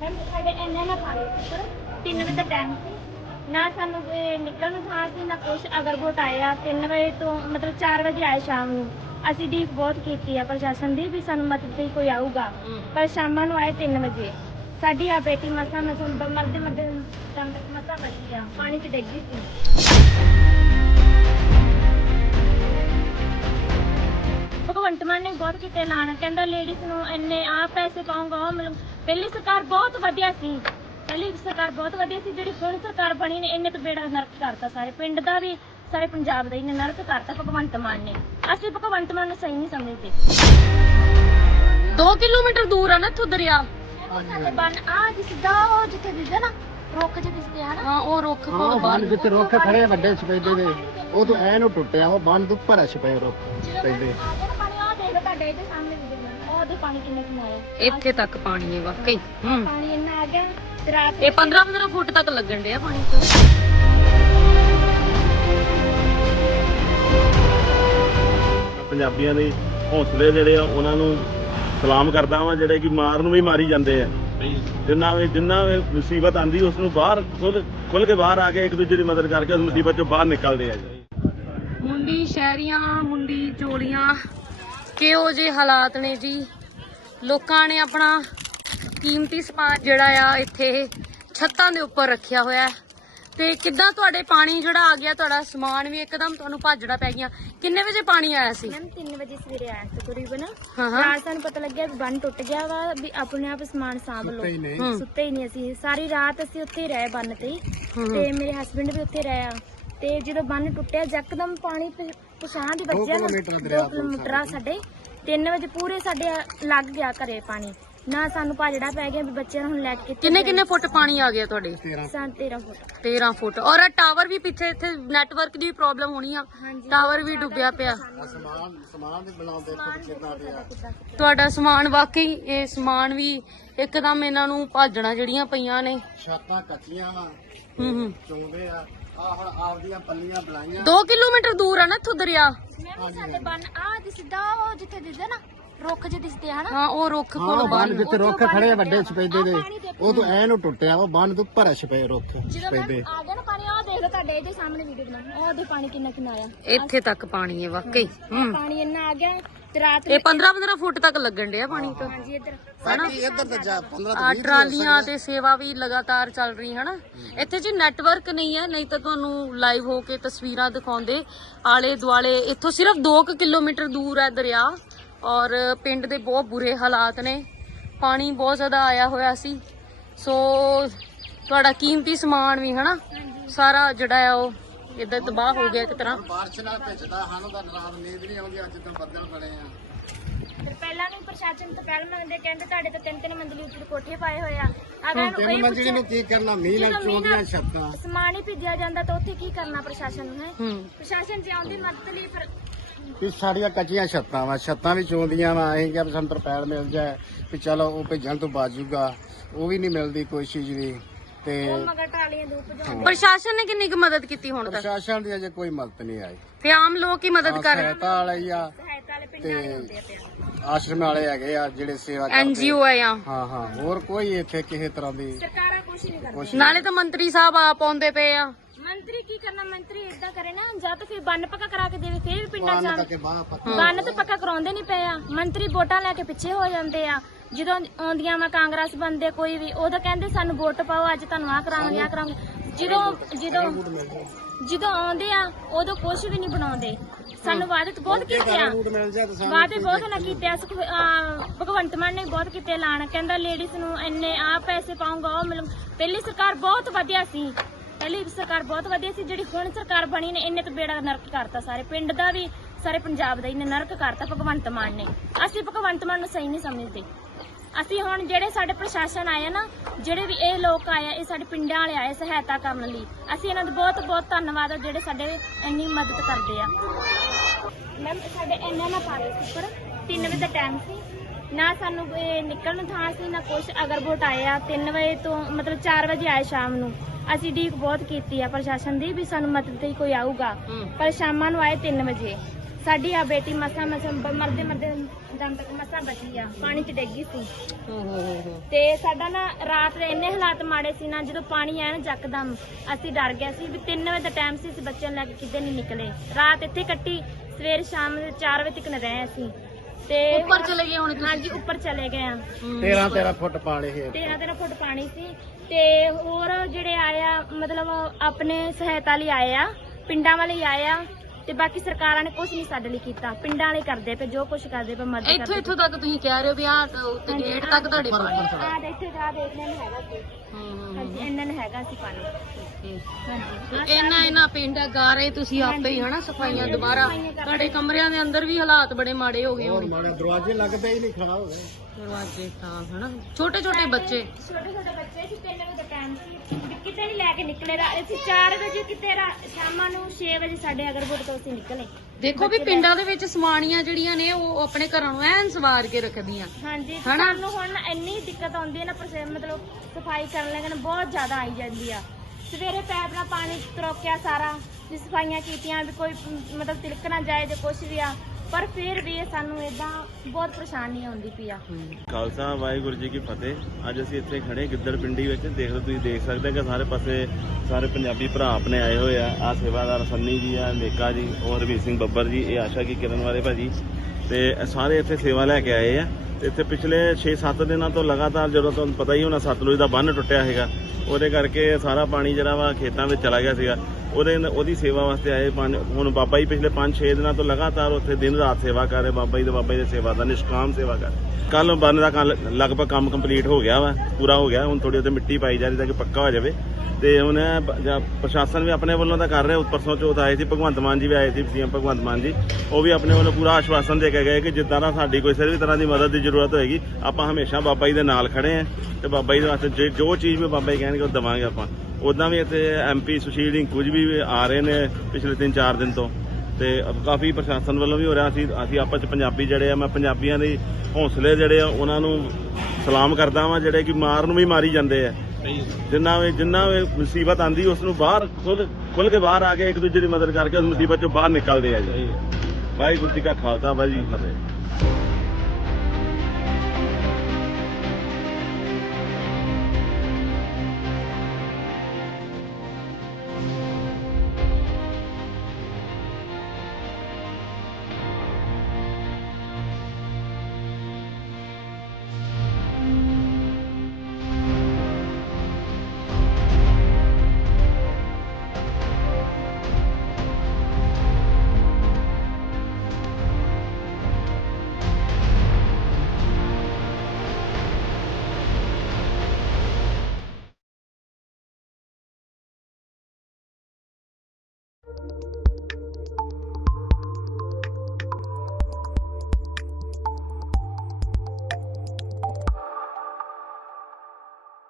Ma'am ਸਾਡੇ ਇੰਨਾ ਨਾ ਪਾਣੀ ਸੀ ਪਰ 3 ਵਜੇ ਦਾ ਟਾਈਮ ਸੀ। ਨਾ ਸਾਨੂੰ ਕੋਈ ਨਿਕਲਣ ਨੂੰ ਥਾਂ ਸੀ ਨਾ ਕੁਛ। ਅਗਰ ਵੋਟ ਆਇਆ 3 ਵਜੇ ਤੋਂ ਮਤਲਬ 4 ਵਜੇ ਆਏ ਸ਼ਾਮ ਨੂੰ। ਅਸੀਂ ਡੀਕ ਬਹੁਤ ਕੀਤੀ ਆ ਪ੍ਰਸ਼ਾਸਨ ਦੀ ਵੀ ਸਾਨੂੰ ਮਦਦ ਲਈ ਕੋਈ ਆਊਗਾ। ਪਰ ਸ਼ਾਮਾਂ ਨੂੰ ਆਏ 3 ਵਜੇ। ਸਾਡੀ ਆ ਬੇਟੀ ਮਸਾਂ ਮਸਾਂ ਮਰਦੇ ਮਰਦੇ ਦਮ ਤੱਕ ਮਸਾਂ ਬਚੀ ਆ। ਪਾਣੀ 'ਚ ਡਿੱਗ ਗਈ ਸੀ। ਭਗਵੰਤ ਮਾਨ ਨੇ ਬਹੁਤ ਕਿਤੇ ਲਾਣਾ। ਕਹਿੰਦਾ ਲੇਡੀਜ਼ ਨੂੰ ਇੰਨੇ ਆ ਪੈਸੇ ਪਾਉਂਗਾ ਉਹ ਮਤਲਬ ਪਹਿਲੀ ਸਰਕਾਰ ਬਹੁਤ ਵਧੀਆ ਸੀ। ਪਹਿਲੀ ਸਰਕਾਰ ਬਹੁਤ ਵਧੀਆ ਸੀ ਜਿਹੜੀ ਹੁਣ ਸਰਕਾਰ ਬਣੀ ਨੇ ਇਹਨੇ ਤਾਂ ਬੇੜਾ ਨਰਕ ਕਰਤਾ ਸਾਰੇ ਪਿੰਡ ਦਾ ਵੀ ਸਾਰੇ ਪੰਜਾਬ ਦਾ ਇਹਨੇ ਨਰਕ ਕਰਤਾ ਭਗਵੰਤ ਮਾਨ ਨੇ। ਅਸੀਂ ਭਗਵੰਤ ਮਾਨ ਨੂੰ ਸਹੀ ਨਹੀਂ ਸਮਝਦੇ। 2 ਕਿਲੋਮੀਟਰ ਦੂਰ ਆ ਨਾ ਇੱਥੋਂ ਦਰਿਆ। ਸਾਡੇ ਬਨ ਆ ਜਿਸਦਾ ਉਹ ਜਿੱਥੇ ਦਿਸਦਾ ਨਾ ਰੁੱਖ ਜਿ ਦਿਸਦੇ ਆ ਨਾ। ਹਾਂ ਉਹ ਰੁੱਖ ਹਾਂ ਕੋਲ ਬੰਨ ਜਿੱਥੇ ਰੁੱਖ ਖੜੇ ਆ ਵੱਡੇ ਸਫੈਦੇ ਦੇ। ਉਹ ਤੋਂ ਐ ਨੂੰ ਟੁੱਟਿਆ ਉਹ ਬੰਨ ਤੋਂ ਭਰਾ ਛਪੇ ਰੁੱਖ ਜਦੋਂ ਪੈਂਦੇ ਆ ਗਿਆ ਨਾ ਪਾਣੀ ਆ ਦੇਖ ਤੁਹਾਡੇ ਇਹਦੇ ਸਾਹਮਣੇ। ਵੀ ਦਿਖਦਾ ਉਹ ਉਹਦੇ ਪਾਣੀ ਕਿੰਨੇ ਕਿੰਨਾ ਆਇਆ ਇੱਥੇ ਤੱਕ ਪਾਣੀ ਹੈ ਵਾਕਈ। ਹੂੰ। ਪਾਣੀ ਇੰਨਾ ਆ ਗਿਆ ਤੇ ਰਾਤ ਇਹ 15 15 ਫੁੱਟ ਤੱਕ ਲੱਗਣ ਡਿਆ ਪਾਣੀ। ਤੋਂ ਪੰਜਾਬੀਆਂ ਦੇ ਹੌਸਲੇ ਜਿਹੜੇ ਆ ਉਹਨਾਂ ਨੂੰ ਸਲਾਮ ਕਰਦਾ ਵਾਂ ਜਿਹੜੇ ਕਿ ਮਾਰ ਨੂੰ ਵੀ ਮਾਰੀ ਜਾਂਦੇ ਆ। ਜਿੰਨਾ ਵੀ ਜਿੰਨਾ ਵੀ ਮੁਸੀਬਤ ਆਂਦੀ ਉਸ ਨੂੰ ਬਾਹਰ ਖੁੱਲ ਖੁੱਲ ਕੇ ਬਾਹਰ ਆ ਕੇ ਇੱਕ ਦੂਜੇ ਦੀ ਮਦਦ ਕਰਕੇ ਉਸ ਮੁਸੀਬਤ ਚੋਂ ਬਾਹਰ ਨਿਕਲਦੇ ਆ ਜੀ। ਮੁੰਡੀ ਸ਼ਹਿਰੀਆਂ ਮੁੰਡੀ ਚੋਲੀਆਂ ਕਿਹੋ ਜਿਹੇ ਹਾਲਾਤ ਨੇ ਜੀ? ਲੋਕਾਂ ਨੇ ਆਪਣਾ ਕੀਮਤੀ ਸਮਾਨ ਜਿਹੜਾ ਆ ਇੱਥੇ ਛੱਤਾਂ ਦੇ ਉੱਪਰ ਰੱਖਿਆ ਹੋਇਆ ਤੇ ਕਿੱਦਾਂ ਤੁਹਾਡੇ ਪਾਣੀ ਜਿਹੜਾ ਆ ਗਿਆ ਤੁਹਾਡਾ ਸਮਾਨ ਵੀ ਇੱਕਦਮ ਤੁਹਾਨੂੰ ਭਾਜੜਾ ਪੈ ਗਿਆ। ਕਿੰਨੇ ਵਜੇ ਪਾਣੀ ਆਇਆ ਸੀ? ਮੈਮ 3 ਵਜੇ ਸਵੇਰੇ ਆਇਆ ਸੀ ਤਕਰੀਬਨ। ਹਾਂ ਹਾਂ। ਰਾਤ ਸਾਨੂੰ ਪਤਾ ਲੱਗਿਆ ਵੀ ਬੰਨ ਟੁੱਟ ਗਿਆ ਵਾ ਵੀ ਆਪਣੇ ਆਪ ਸਮਾਨ ਸਾਂਭ ਲਓ। ਸੁੱਤੇ ਹੀ ਨਹੀਂ। ਹੂੰ। ਸੁੱਤੇ ਹੀ ਨਹੀਂ ਅਸੀਂ। ਸਾਰੀ ਰਾਤ ਅਸੀਂ ਉੱਥੇ ਹੀ ਰਹੇ ਬੰਨ ਤੇ। ਤੇ ਮੇਰੇ ਹਸਬੰਡ ਵੀ ਉੱਥੇ ਰਹੇ ਆ। ਤੇ ਜਦੋਂ ਬੰਨ ਟੁੱਟਿਆ ਯਕਦਮ ਪਾਣੀ ਪਛਾਣ ਦੀ ਬੱਚਿਆਂ ਕਿਲੋਮੀਟਰ ਦਰਿਆ ਦੋ ਕਿਲੋਮੀਟਰ ਆ ਸਾਡੇ। 3 ਵਜੇ ਪੂਰੇ ਸਾਡੇ ਲੱਗ ਗਿਆ ਘਰੇ ਪਾਣੀ। ਨਾ ਸਾਨੂੰ ਭਾਜੜਾ ਪੈ ਗਿਆ ਵੀ ਬੱਚਿਆਂ ਨੂੰ ਹੁਣ ਲੈ ਕੇ ਕਿੰਨੇ ਕਿੰਨੇ ਫੁੱਟ ਪਾਣੀ ਆ ਗਿਆ ਤੁਹਾਡੇ? 13 ਸਾਂ 13 ਫੁੱਟ। 13 ਫੁੱਟ। ਔਰ ਇਹ ਟਾਵਰ ਵੀ ਪਿੱਛੇ ਇੱਥੇ ਨੈਟਵਰਕ ਦੀ ਪ੍ਰੋਬਲਮ ਹੋਣੀ ਆ। ਹਾਂਜੀ। ਟਾਵਰ ਵੀ ਡੁੱਬਿਆ ਪਿਆ। ਸਮਾਨ ਸਮਾਨ ਦੇ ਬਣਾਉਂਦੇ ਤੋਂ ਕਿੰਨਾ ਪਿਆ। ਕਿੱਦਾਂ ਤੁਹਾਡਾ ਸਮਾਨ ਵਾਕਈ ਇਹ ਸਮਾਨ ਵੀ ਇੱਕਦਮ ਇਹਨਾਂ ਨੂੰ ਭਾਜਣਾ ਜਿਹੜੀਆਂ ਪਈਆਂ ਨੇ। ਛਾਤਾਂ ਕੱਚੀਆਂ ਵਾ ਹੂੰ ਹੂੰ। ਚੁੰਦੇ ਆ। ਆ ਹੁਣ ਆਪਦੀਆਂ ਪੱਲੀਆਂ ਬਣਾਈਆਂ। 2 ਕਿਲੋਮੀਟਰ ਦੂਰ ਆ ਨਾ ਇੱਥੋਂ ਦਰਿਆ। ਮੈਮ ਸਾਡੇ ਬੰਨ ਆ ਦਿਸਦਾ ਉਹ ਜਿੱਥੇ ਦਿਸਦਾ ਨਾ ਰੁੱਖ ਜਿ ਦਿਸਦੇ ਆ ਨਾ ਹਾਂ ਉਹ ਰੁੱਖ ਹਾਂ ਕੋਲ ਬੰਨ ਜਿੱਥੇ ਰੁੱਖ ਖੜੇ ਆ ਵੱਡੇ ਸਫੈਦੇ ਦੇ। ਦੇ ਉਹ ਤੋਂ ਐ ਨੂੰ ਟੁੱਟਿਆ ਉਹ ਬੰਨ ਤੋਂ ਭਰਾ ਛਪੇ ਰੁੱਖ ਜਦੋਂ ਮੈਂ ਆ ਗਿਆ ਦੇਖ ਲਓ ਤੁਹਾਡੇ ਇਹਦੇ ਸਾਹਮਣੇ ਵੀਡੀਓ ਬਣਾ ਉਹ ਦੇ ਪਾਣੀ ਕਿੰਨਾ ਕਿੰਨਾ ਆਇਆ। ਇੱਥੇ ਤੱਕ ਪਾਣੀ ਹੈ ਵਾਕਈ। ਹੂੰ। ਪਾਣੀ ਇੰਨਾ ਆ ਗਿਆ ਤੇ ਰਾਤ ਇਹ 15 15 ਫੁੱਟ ਤੱਕ ਲੱਗਣ ਡਿਆ ਪਾਣੀ ਤੋਂ ਹਾਂਜੀ ਇੱਧਰ। ਸਾਡੀ ਇੱਧਰ ਤਾਂ ਜਾ 15 ਆ ਟਰਾਲੀਆਂ ਤੇ ਸੇਵਾ ਵੀ ਲਗਾਤਾਰ ਚੱਲ ਰਹੀ ਹੈ। ਨਾ ਇੱਥੇ ਜੀ ਨੈਟਵਰਕ ਨਹੀਂ ਹੈ ਨਹੀਂ ਤਾਂ ਤੁਹਾਨੂੰ ਲਾਈਵ ਹੋ ਕੇ ਤਸਵੀਰਾਂ ਦਿਖਾਉਂਦੇ। ਆਲੇ ਦੁਆਲੇ ਇੱਥੋਂ ਸਿਰਫ 2 ਕਿਲੋਮੀਟਰ ਦੂਰ ਹੈ ਦਰਿਆ ਔਰ ਪਿੰਡ ਦੇ ਬਹੁਤ ਬੁਰੇ ਹਾਲਾਤ ਨੇ। ਪਾਣੀ ਬਹੁਤ ਜ਼ਿਆਦਾ ਆਇਆ ਹੋਇਆ ਸੀ। ਸੋ ਤੁਹਾਡਾ ਕੀਮਤੀ ਸਮਾਨ ਵੀ ਹਨਾ? ਸਾਰਾ ਜਿਹੜਾ ਆ ਉਹ ਇਦਾਂ ਤਬਾਹ ਹੋ ਗਿਆ ਇੱਕ ਤਰ੍ਹਾਂ। ਬਾਰਿਸ਼ ਨਾਲ ਭਿੱਜਦਾ ਸਾਨੂੰ ਤਾਂ ਰਾਤ ਨੀਂਦ ਨਹੀਂ ਆਉਂਦੀ ਅੱਜ ਤਾਂ ਬੱਦਲ ਬਣੇ ਆ। ਤੇ ਪਹਿਲਾਂ ਨੂੰ ਪ੍ਰਸ਼ਾਸਨ ਤੋਂ ਪਹਿਲਾਂ ਮੰਗਦੇ ਕਹਿੰਦੇ ਤੁਹਾਡੇ ਤਾਂ ਤਿੰਨ ਤਿੰਨ ਮੰਜ਼ਲੀ ਉੱਪਰ ਕੋਠੇ ਪਾਏ ਹੋਏ ਆ। ਅਗਰ ਨੂੰ ਤਿੰਨ ਮੰਜ਼ਲੀ ਨੂੰ ਕੀ ਕਰਨਾ? ਮੀਂਹ ਨਾਲ ਚੋਂਦੀਆਂ ਛੱਤਾਂ। ਸਮਾਨ ਹੀ ਭੇਜਿਆ ਜਾਂਦਾ ਤਾਂ ਉੱਥੇ ਕੀ ਕਰਨਾ ਪ੍ਰਸ਼ਾਸਨ ਨੂੰ ਹੈ? ਪ੍ਰਸ਼ਾਸਨ ਜੇ ਆਉਂਦੀ ਮਦਦ ਲਈ ਵੀ ਸਾਡੀਆਂ ਕੱਚੀਆਂ ਛੱਤਾਂ ਵਾ ਛੱਤਾਂ ਵੀ ਚੋਂਦੀਆਂ ਵਾ। ਅਸੀਂ ਕਿਹਾ ਮਿਲ ਜਾਏ ਵੀ ਚਲੋ ਉਹ ਭੇਜਣ ਤੋਂ ਬਾਜੂਗਾ। ਉਹ ਵੀ ਨਹੀਂ ਮਿਲਦੀ ਕੋਈ ਚੀਜ਼ ਵੀ ਤੇ ਮਗਰ ਟਾਲੀਆਂ ਪ੍ਰਸ਼ਾਸਨ ਨੇ ਕਿੰਨੀ ਕੁ ਮਦਦ ਕੀਤੀ ਹੁਣ ਤੱਕ? ਪ੍ਰਸ਼ਾਸਨ ਦੀ ਅਜੇ ਕੋਈ ਮਦਦ ਨਹੀਂ ਆਈ। ਤੇ ਆਮ ਲੋਕ ਹੀ ਮਦਦ ਕਰ ਰਹੇ ਸਹਾਇਤਾ ਵਾਲੇ ਆ ਸਹਾਇਤਾ ਵਾਲੇ ਪਿੰਡਾਂ ਵਾਲੇ ਹੁੰਦੇ ਆ ਪਿਆ। ਆਸ਼ਰਮ ਵਾਲੇ ਹੈਗੇ ਆ ਜਿਹੜੇ ਸੇਵਾ ਕਰਦੇ। ਐਨਜੀਓ ਆ। ਹਾਂ ਹਾਂ ਹੋਰ ਕੋਈ ਇੱਥੇ ਕਿਸੇ ਤਰ੍ਹਾਂ ਦੀ ਸਰਕਾਰਾਂ ਕੁਝ ਨਹੀਂ ਕਰਦੀਆਂ। ਕੁਛ ਨਾਲੇ ਤਾਂ ਮੰਤਰੀ ਸਾਹਿਬ ਆਪ ਆਉਂਦੇ ਪਏ ਆ। ਮੰਤਰੀ ਕੀ ਕਰਨਾ ਮੰਤਰੀ ਇਦਾਂ ਕਰੇ ਨਾ ਜਾਂ ਤਾਂ ਫਿਰ ਬੰਨ ਪੱਕਾ ਕਰਾ ਕੇ ਦੇਵੇ ਫਿਰ ਵੀ ਪਿੰਡਾਂ ਬਾਹ ਪੱਤਾ ਬੰਨ ਤਾਂ ਪੱਕਾ ਕਰਾਉਂਦੇ ਨਹੀਂ ਪਏ ਆ। ਮੰਤਰੀ ਵੋਟਾਂ ਲੈ ਕੇ ਪਿੱਛੇ ਹੋ ਜਾਂਦੇ ਆ। ਜਦੋਂ ਆਉਂਦੀਆਂ ਵਾ ਕਾਂਗਰਸ ਬੰਦੇ ਕੋਈ ਵੀ ਤਾਂ ਕਹਿੰਦੇ ਸਾਨੂੰ ਵੋਟ ਪਾਓ ਅੱਜ ਤੁਹਾਨੂੰ ਆ ਕਰਾਵਾਂਗੇ ਆ ਕਰਾਵਾਂਗੇ। ਜਦੋਂ ਜਦੋਂ ਜਦੋਂ ਆਉਂਦੇ ਆ ਉਦੋਂ ਕੁਝ ਵੀ ਨਹੀਂ ਬਣਾਉਂਦੇ। ਸਾਨੂੰ ਵਾਅਦੇ ਬਹੁਤ ਕੀਤੇ ਆ। ਮਿਲ ਵਾਅਦੇ ਬਹੁਤ ਨਾ ਕੀਤੇ ਆ। ਸੁਖ- ਭਗਵੰਤ ਮਾਨ ਨੇ ਬਹੁਤ ਕੀਤੇ ਐਲਾਨ। ਕਹਿੰਦਾ ਲੇਡੀਜ਼ ਨੂੰ ਇੰਨੇ ਆ ਪੈਸੇ ਪਾਉਂਗਾ ਉਹ ਮਤਲਬ ਪਹਿਲੀ ਸਰਕਾਰ ਬਹੁਤ ਵਧੀਆ ਸੀ। ਪਹਿਲੀ ਸਰਕਾਰ ਬਹੁਤ ਵਧੀਆ ਸੀ ਜਿਹੜੀ ਹੁਣ ਸਰਕਾਰ ਬਣੀ ਨੇ ਇਹਨੇ ਤਾਂ ਬੇੜਾ ਨਰਕ ਕਰਤਾ ਸਾਰੇ ਪਿੰਡ ਦਾ ਵੀ ਸਾਰੇ ਪੰਜਾਬ ਦਾ ਇਹਨੇ ਨਰਕ ਕਰਤਾ ਭਗਵੰਤ ਮਾਨ ਨੇ। ਅਸੀਂ ਭਗਵੰਤ ਮਾਨ ਨੂੰ ਸਹੀ ਨਹੀਂ ਸਮਝਦੇ। ਅਸੀਂ ਹੁਣ ਜਿਹੜੇ ਸਾਡੇ ਪ੍ਰਸ਼ਾਸਨ ਆਏ ਆ ਨਾ, ਜਿਹੜੇ ਵੀ ਇਹ ਲੋਕ ਆਏ ਆ, ਇਹ ਸਾਡੇ ਪਿੰਡਾਂ ਵਾਲੇ ਆਏ ਸਹਾਇਤਾ ਕਰਨ ਲਈ, ਅਸੀਂ ਇਹਨਾਂ ਦਾ ਬਹੁਤ ਬਹੁਤ ਧੰਨਵਾਦ ਆ ਜਿਹੜੇ ਸਾਡੇ ਇੰਨੀ ਮਦਦ ਕਰਦੇ ਆ। ਮੈਮ ਸਾਡੇ ਇੰਨਾ ਨਾ ਪਾਣੀ ਸੀ 3 ਵਜੇ ਦਾ ਟਾਈਮ ਸੀ। ਨਾ ਸਾਨੂੰ ਨਿਕਲਣ ਥਾਂ ਸੀ, ਨਾ ਕੁਛ। ਅਗਰ ਵੋਟ ਆਇਆ 3 ਵਜੇ ਤੋਂ, ਮਤਲਬ 4 ਵਜੇ ਆਏ ਸ਼ਾਮ ਨੂੰ। ਅਸੀਂ ਡੀਕ ਬਹੁਤ ਕੀਤੀ ਆ ਪ੍ਰਸ਼ਾਸਨ ਦੀ ਵੀ ਸਾਨੂੰ ਮਦਦ ਲਈ ਕੋਈ ਆਊਗਾ। ਪਰ ਸ਼ਾਮਾਂ ਨੂੰ ਆਏ 3 ਵਜੇ। ਸਾਡੀ ਆ ਬੇਟੀ ਮਸਾ ਮਸਾ ਮਰਦੇ ਮਰਦੇ ਦਮ ਤੱਕ ਮਸਾ ਬਚੀ ਆ ਪਾਣੀ 'ਚ ਡਿੱਗੀ ਸੀ। ਤੇ ਸਾਡਾ ਨਾ ਰਾਤ ਦੇ ਇੰਨੇ ਹਾਲਾਤ ਮਾੜੇ ਸੀ ਨਾ ਜਦੋਂ ਪਾਣੀ ਆਇਆ ਨਾ ਜੱਕਦਮ ਅਸੀਂ ਡਰ ਗਏ ਸੀ ਵੀ 3 ਵਜੇ ਦਾ ਟਾਈਮ ਸੀ ਅਸੀਂ ਬੱਚਿਆਂ ਨੂੰ ਲੈ ਕੇ ਕਿਤੇ ਨਹੀਂ ਨਿਕਲੇ। ਰਾਤ ਇੱਥੇ ਕੱਟੀ ਸਵੇਰ ਸ਼ਾਮ ਦੇ 4 ਵਜੇ ਤੱਕ ਨ ਰਹੇ ਅਸੀਂ। ਤੇ ਉੱਪਰ ਚਲੇ ਗਏ ਹੁਣ ਹਾਂਜੀ ਉੱਪਰ ਚਲੇ ਗਏ ਆ। ਹੂੰ। 13 13 ਫੁੱਟ ਪਾਣੀ ਹੈ 13 13 ਫੁੱਟ ਪਾਣੀ ਸੀ। ਤੇ ਹੋਰ ਜਿਹੜੇ ਆਏ ਆ, ਮਤਲਬ ਆਪਣੇ ਸਹਾਇਤਾ ਲਈ ਆਏ ਆ, ਪਿੰਡਾਂ ਵਾਲੇ ਹੀ ਆਏ ਆ ਤੇ ਬਾਕੀ ਸਰਕਾਰਾਂ ਨੇ ਕੁਝ ਨਹੀਂ ਸਾਡੇ ਲਈ ਕੀਤਾ। ਪਿੰਡਾਂ ਵਾਲੇ ਕਰਦੇ ਪਏ ਜੋ ਕੁਝ ਕਰਦੇ ਪਏ ਮਦਦ ਇੱਥੋਂ ਕਰਦੇ ਇੱਥੋਂ ਤੱਕ ਤੁਸੀਂ ਕਹਿ ਰਹੇ ਹੋ ਵੀ ਆਹ ਉੱਤੇ ਗੇਟ ਤੱਕ ਤੁਹਾਡੇ ਪਾਣੀ ਆ ਇੱਥੇ ਜਾ ਦੇਖਦੇ ਨੇ ਹੈਗਾ ਸੀ। ਹੂੰ ਹੂੰ ਹਾਂਜੀ ਇੰਨਾ ਨੂੰ ਹੈਗਾ ਸੀ ਪਾਣੀ। ਹਾਂਜੀ ਇਹਨਾਂ ਇਹਨਾਂ ਪਿੰਡ ਗਾ ਰਹੇ ਤੁਸੀਂ ਆਪੇ ਹੀ ਹਨਾ ਸਫਾਈਆਂ ਦੁਬਾਰਾ। ਤੁਹਾਡੇ ਕਮਰਿਆਂ ਦੇ ਅੰਦਰ ਵੀ ਹਾਲਾਤ ਬੜੇ ਮਾੜੇ ਹੋ ਗਏ ਹੋਰ ਹੋਣੇ। ਮਾੜਾ ਦਰਵਾਜ਼ੇ ਲੱਗਦੇ ਹੀ ਨਹੀਂ ਖਰਾਬ ਹੋ ਗਏ। ਦਰਵਾਜ਼ੇ ਤਾਂ ਹਨਾ ਛੋਟੇ ਛੋਟੇ ਬੱਚੇ। ਛੋਟੇ ਛੋਟੇ ਬੱਚੇ ਸੀ 3 ਵਜੇ ਦਾ ਟਾਈਮ ਸੀ। ਵੀ ਕਿਤੇ ਨਹੀਂ ਲੈ ਕੇ ਨਿਕਲੇ ਰਾ ਅਸੀਂ 4 ਵਜੇ ਕਿਤੇ ਰਾ- ਸ਼ਾਮਾਂ ਨੂੰ 6 ਵਜੇ ਸਾਡੇ ਅਗਰਬੁੱਟ ਤੋਂ ਅਸੀਂ ਨਿਕਲੇ। ਦੇਖੋ ਵੀ ਪਿੰਡਾਂ ਦੇ ਵਿੱਚ ਸਮਾਨੀਆਂ ਜਿਹੜੀਆਂ ਨੇ ਉਹ ਆਪਣੇ ਘਰਾਂ ਨੂੰ ਐਨ ਸਵਾਰ ਕੇ ਰੱਖਦੀਆਂ। ਹਾਂਜੀ ਤੇ ਹਨਾ? ਸਾਨੂੰ ਹੁਣ ਇੰਨੀ ਦਿੱਕਤ ਆਉਂਦੀ ਹੈ ਨਾ ਪਰ ਮਤਲਬ ਸਫ਼ਾਈ ਕਰਨ ਲੱਗੇ ਨਾ ਬਹੁਤ ਜ਼ਿਆਦਾ ਆਈ ਜਾਂਦੀ ਆ। ਸਵੇਰੇ ਪੈਪ ਨਾਲ ਪਾਣੀ ਤਰੋਕਿਆ ਸਾਰਾ ਵੀ ਸਫਾਈਆਂ ਕੀਤੀਆਂ ਵੀ ਕੋਈ ਮ, ਮਤਲਬ ਤਿਲਕ ਨਾ ਜਾਏ ਜੇ ਕੁਝ ਵੀ ਆ। ਪਰ ਫਿਰ ਵੀ ਇਹ ਸਾਨੂੰ ਇਦਾਂ ਬਹੁਤ ਪਰੇਸ਼ਾਨੀ ਆਉਂਦੀ ਪਈ ਆ। ਖਾਲਸਾ, ਵਾਹਿਗੁਰੂ ਜੀ ਕੀ ਫਤਿਹ। ਅੱਜ ਅਸੀਂ ਇੱਥੇ ਖੜੇ ਗਿੱਦੜ ਪਿੰਡੀ ਵਿੱਚ। ਦੇਖ ਲਓ ਤੁਸੀਂ, ਦੇਖ ਸਕਦੇ ਕਿ ਸਾਰੇ ਪਾਸੇ ਸਾਰੇ ਪੰਜਾਬੀ ਭਰਾ ਆਪਣੇ ਆਏ ਹੋਏ ਆ। ਆ ਸੇਵਾਦਾਰ ਸੰਨੀ ਜੀ ਆ, ਨੇਕਾ ਜੀ ਔਰ ਰਵੀਰ ਸਿੰਘ ਬੱਬਰ ਜੀ, ਇਹ ਆਸ਼ਾ ਕੀ ਕਿਰਨ ਵਾਲੇ ਭਾਜੀ। ਤੇ ਸਾਰੇ ਇੱਥੇ ਸੇਵਾ ਲੈ ਕੇ ਆਏ ਆ। ਤੇ ਇੱਥੇ ਪਿਛਲੇ 6-7 ਦਿਨਾਂ ਤੋਂ ਲਗਾਤਾਰ ਜਦੋਂ ਤੁਹਾਨੂੰ ਪਤਾ ਹੀ ਹੋਣਾ, ਸਤਲੁਜ ਦਾ ਬੰਨ ਟੁੱਟਿਆ ਹੈਗਾ ਉਹਦੇ ਕਰਕੇ ਸਾਰਾ ਪਾਣੀ ਜਿਹੜਾ ਵਾ ਖੇਤਾਂ ਵਿੱਚ ਚਲਾ ਗਿਆ ਸੀਗਾ। ਉਹਦੇ ਉਹਦੀ ਸੇਵਾ ਵਾਸਤੇ ਆਏ ਪੰਜ, ਹੁਣ ਬਾਬਾ ਜੀ ਪਿਛਲੇ 5-6 ਦਿਨਾਂ ਤੋਂ ਲਗਾਤਾਰ ਉੱਥੇ ਦਿਨ ਰਾਤ ਸੇਵਾ ਕਰ ਰਹੇ, ਬਾਬਾ ਜੀ ਦੇ, ਬਾਬਾ ਜੀ ਦੇ ਸੇਵਾ ਦਾ ਨਿਸ਼ਕਾਮ ਸੇਵਾ ਕਰ ਕੱਲ ਬੰਨ ਦਾ ਕੰਮ ਲਗਭਗ ਕੰਮ ਕੰਪਲੀਟ ਹੋ ਗਿਆ ਵਾ, ਪੂਰਾ ਹੋ ਗਿਆ, ਹੁਣ ਥੋੜੀ ਉੱਤੇ ਮਿੱਟੀ ਪਾਈ ਜਾ ਰਹੀ ਤਾਂ ਕਿ ਪੱਕਾ ਹੋ ਜਾਵੇ। ਤੇ ਹੁਣ ਪ੍ਰਸ਼ਾਸਨ ਵੀ ਆਪਣੇ ਵੱਲੋਂ ਤਾਂ ਕਰ ਰਿਹਾ ਪਰਸੋਂ ਚੌਥ ਆਏ ਸੀ, ਭਗਵੰਤ ਮਾਨ ਜੀ ਵੀ ਆਏ ਸੀ, ਸੀਐਮ ਭਗਵੰਤ ਮਾਨ ਜੀ। ਉਹ ਵੀ ਆਪਣੇ ਵੱਲੋਂ ਪੂਰਾ ਆਸ਼ਵਾਸਨ ਦੇ ਕੇ ਗਏ ਕਿ ਜਿੱਦਾਂ ਦਾ ਸਾਡੀ ਕੋਈ ਕਿਸੇ ਵੀ ਤਰ੍ਹਾਂ ਦੀ ਮਦਦ ਦੀ ਜ਼ਰੂਰਤ ਹੋਏਗੀ, ਆਪਾਂ ਹਮੇਸ਼ਾ ਬਾਬਾ ਜੀ ਦੇ ਨਾਲ ਖੜੇ ਆਂ। ਤੇ ਬਾਬਾ ਜੀ ਦੇ ਵਾਸਤੇ ਜੇ- ਜੋ ਚੀਜ਼ ਵੀ ਬਾਬਾ ਜੀ ਕਹਿਣਗੇ ਉਹ ਦਵਾਂਗੇ ਆਪਾਂ। ਉਦਾਂ ਵੀ ਇੱਥੇ ਐਮਪੀ ਸੁਸ਼ੀਲ ਰਿੰਕੂ ਜੀ ਵੀ ਆ ਰਹੇ ਨੇ ਪਿਛਲੇ 3-4 ਦਿਨ ਤੋਂ ਤੇ ਕਾਫੀ ਪ੍ਰਸ਼ਾਸਨ ਵੱਲੋਂ ਵੀ ਹੋ ਰਿਹਾ। ਸੀ ਅਸੀਂ ਆਪਸ ਚ ਪੰਜਾਬੀ ਜਿਹੜੇ ਆ ਮੈਂ ਪੰਜਾਬੀਆਂ ਦੇ ਹੌਸਲੇ ਜਿਹੜੇ ਆ ਉਹਨਾਂ ਨੂੰ ਸਲਾਮ ਕਰਦਾ ਵਾਂ ਜਿਹੜੇ ਕਿ ਮਾਰ ਨੂੰ ਵੀ ਮਾਰੀ ਜਾਂਦੇ ਆ। ਜਿੰਨਾ ਵੀ ਜਿੰਨਾ ਵੀ ਮੁਸੀਬਤ ਆਂਦੀ ਉਸ ਨੂੰ ਬਾਹਰ ਖੁੱਲ ਖੁੱਲ ਕੇ ਬਾਹਰ ਆ ਕੇ ਇੱਕ ਦੂਜੇ ਦੀ ਮਦਦ ਕਰਕੇ ਉਸ ਮੁਸੀਬਤ ਚੋਂ ਬਾਹਰ ਨਿਕਲਦੇ ਆ ਜੀ। ਵਾਹਿਗੁਰੂ ਜੀ ਕਾ ਖਾਲਸਾ ਵਾਹਿਗੁਰੂ ਜੀ ਕੀ ਫਤਿਹ।